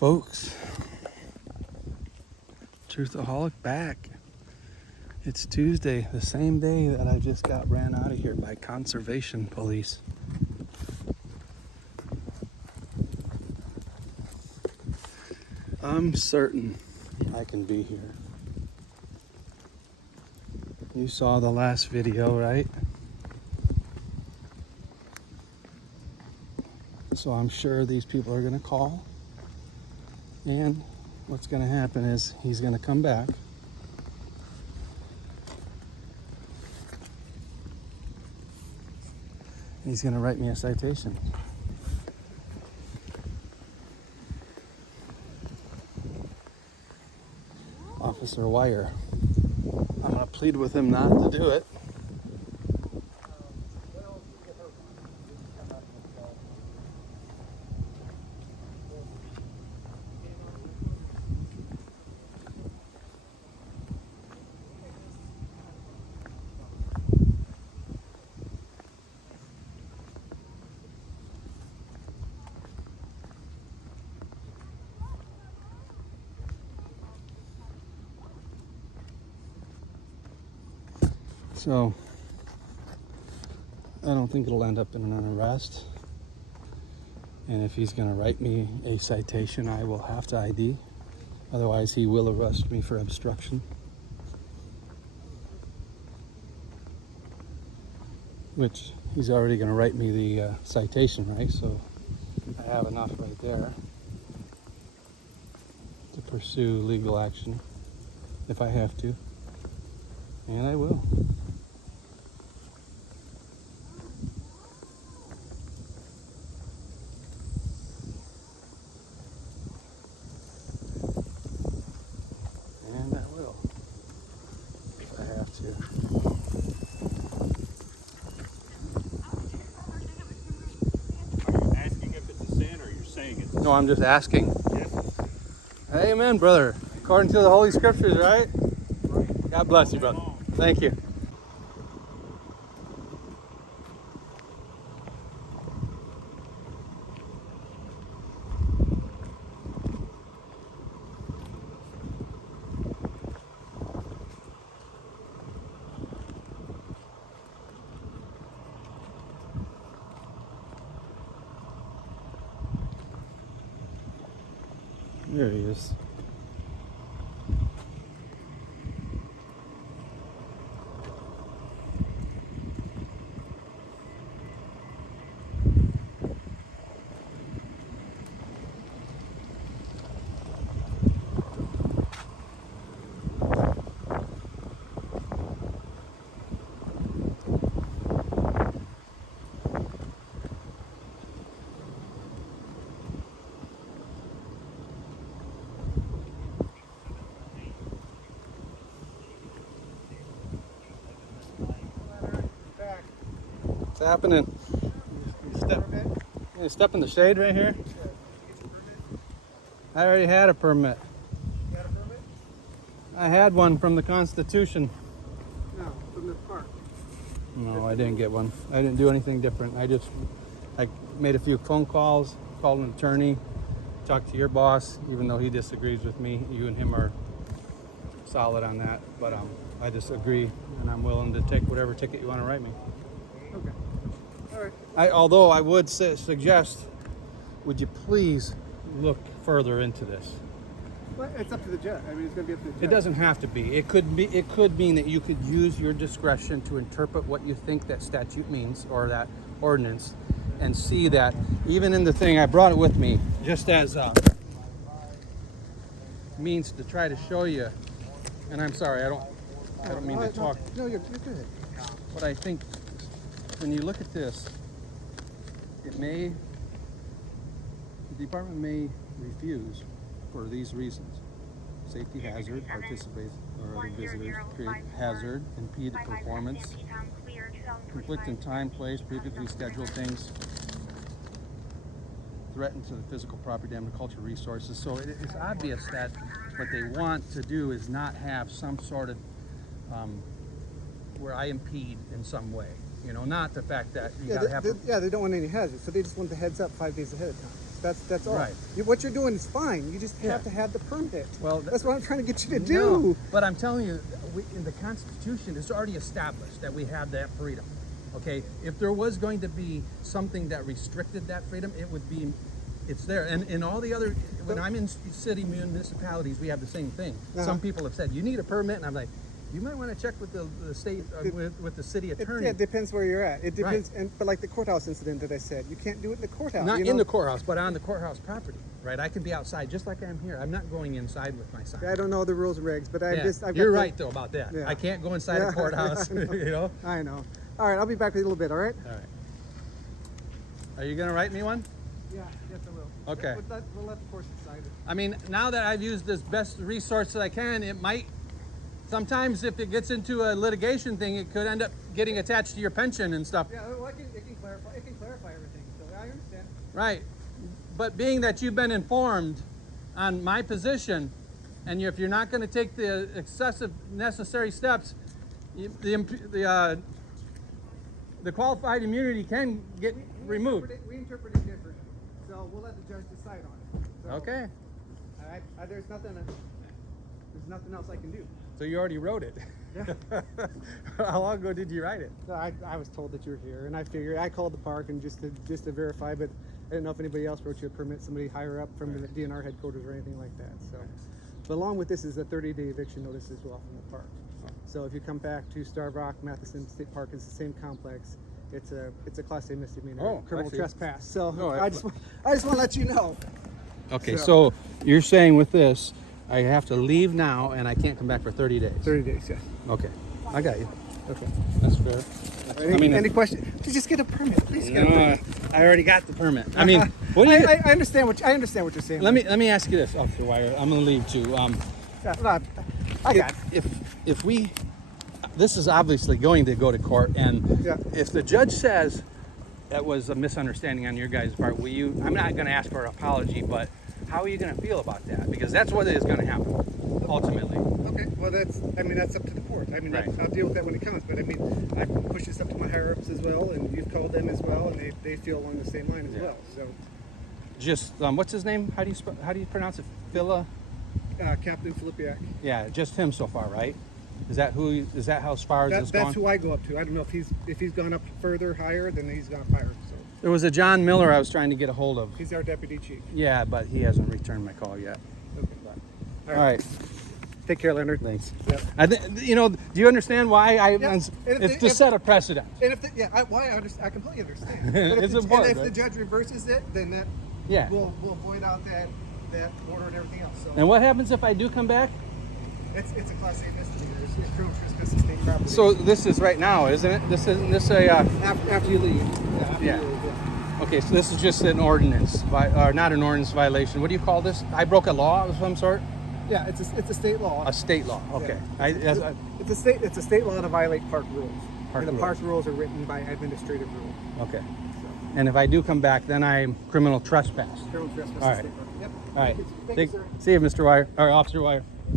Folks, Truthaholic back. It's Tuesday, the same day that I just got ran out of here by conservation police. I'm certain I can be here. You saw the last video, right? So I'm sure these people are going to call. And what's going to happen is he's going to come back. He's going to write me a citation. Officer Wire. I'm going to plead with him not to do it. So, I don't think it'll end up in an arrest. And if he's going to write me a citation, I will have to ID. Otherwise, he will arrest me for obstruction. Which, he's already going to write me the citation, right? So, I have enough right there to pursue legal action if I have to. And I will. And I will, if I have to. Are you asking if it's a sin, or you're saying it's a sin? No, I'm just asking. Yes. Amen, brother. According to the Holy Scriptures, right? God bless you, brother. Thank you. There he is. What's happening? You step in the shade right here? I already had a permit. You got a permit? I had one from the Constitution. No, from the park. No, I didn't get one. I didn't do anything different. I made a few phone calls, called an attorney, talked to your boss, even though he disagrees with me. You and him are solid on that, but I disagree, and I'm willing to take whatever ticket you want to write me. Okay. All right. Although I would suggest, would you please look further into this? Well, it's up to the judge. I mean, it's going to be up to the judge. It doesn't have to be. It could be. It could mean that you could use your discretion to interpret what you think that statute means or that ordinance, and see that even in the thing I brought it with me, just as means to try to show you. And I'm sorry, I don't mean to talk. No, you're good. But I think when you look at this, the department may refuse for these reasons: safety hazard, participate or other visitors, create hazard, impede performance, conflict in time, place, previously scheduled things, threaten to the physical property, damage to cultural resources. So it's obvious that what they want to do is not have some sort of where I impede in some way. You know, not the fact that you gotta have. They don't want any hazards, so they just want the heads up 5 days ahead of time. That's all. Right. What you're doing is fine. You just Yeah. have to have the permit. Well, that's what I'm trying to get you to do. No, but I'm telling you, in the Constitution, it's already established that we have that freedom. Okay, if there was going to be something that restricted that freedom, it would be, it's there. And in all the other, when I'm in city municipalities, we have the same thing. Some people have said, you need a permit, and I'm like, you might want to check with the state, with the city attorney. It depends where you're at. It depends, but like the courthouse incident that I said, you can't do it in the courthouse. Not in the courthouse, but on the courthouse property, right? I can be outside just like I'm here. I'm not going inside with my sign. I don't know the rules and regs, but You're right though about that. Yeah. I can't go inside a courthouse. You know. I know. All right, I'll be back with you a little bit. All right. All right. Are you gonna write me one? Yeah. Yes, I will. Okay. We'll let the course decide it. I mean, now that I've used this best resource that I can, it might. Sometimes if it gets into a litigation thing, it could end up getting attached to your pension and stuff. Yeah, well, it can clarify everything. So I understand. Right. But being that you've been informed on my position, and if you're not going to take the excessive necessary steps, the qualified immunity can get removed. We interpret it different, so we'll let the judge decide on it. So, Okay. There's nothing else I can do. So you already wrote it. Yeah. How long ago did you write it? So I was told that you were here, and I figured I called the park and just to verify, but I didn't know if anybody else wrote you a permit, somebody higher up from the DNR headquarters or anything like that. So, but along with this is a 30-day eviction notice as well from the park. So if you come back to Starved Rock, Matheson State Park, it's the same complex. It's a Class A misdemeanor, criminal trespass. So I just want to let you know. Okay, so you're saying with this, I have to leave now and I can't come back for 30 days. 30 days, yeah. Okay, I got you. Okay. That's fair. Any questions? Just get a permit, please. Get a permit. I already got the permit. I mean, what do you? I understand what you're saying. Let me ask you this, Officer Wire. I'm going to leave too. I got it. If we, this is obviously going to go to court, and Yeah. if the judge says that was a misunderstanding on your guys' part, will you? I'm not going to ask for an apology, but how are you going to feel about that? Because that's what is going to happen ultimately. Okay, well that's up to the court. I mean, Right. I'll deal with that when it comes. But I mean, I push this up to my higher ups as well, and you've called them as well, and they feel along the same line as well. So, Just what's his name? How do you pronounce it? Phila? Captain Filipiak. Yeah, just him so far, right? Is that how as far as it's gone? That's who I go up to. I don't know if he's gone up further higher, then he's gone up higher. So There was a John Miller I was trying to get a hold of. he's our deputy chief. Yeah, but he hasn't returned my call yet. Okay. All right. Take care, Leonard. Thanks. Yep. Do you understand why And it's to set a precedent? And if I completely understand. But It's if important, if the right? judge reverses it, then that Yeah. we'll void out that order and everything else. So And what happens if I do come back? it's a Class A misdemeanor. It's criminal trespass to state property. So this is right now, isn't it? Isn't this a? after you leave. Yeah. You leave, Okay, so this is just an ordinance, or not an ordinance violation. What do you call this? I broke a law of some sort. Yeah, it's a state law. A state law. Okay. Yeah. It's a state law to violate park rules. Park and the rules. park rules are written by administrative rule. Okay. And if I do come back, then I'm criminal trespass. Criminal trespass. All to right. state park. Yep. All right. Thank you, sir. See you, Mr. Wire, or Officer Wire.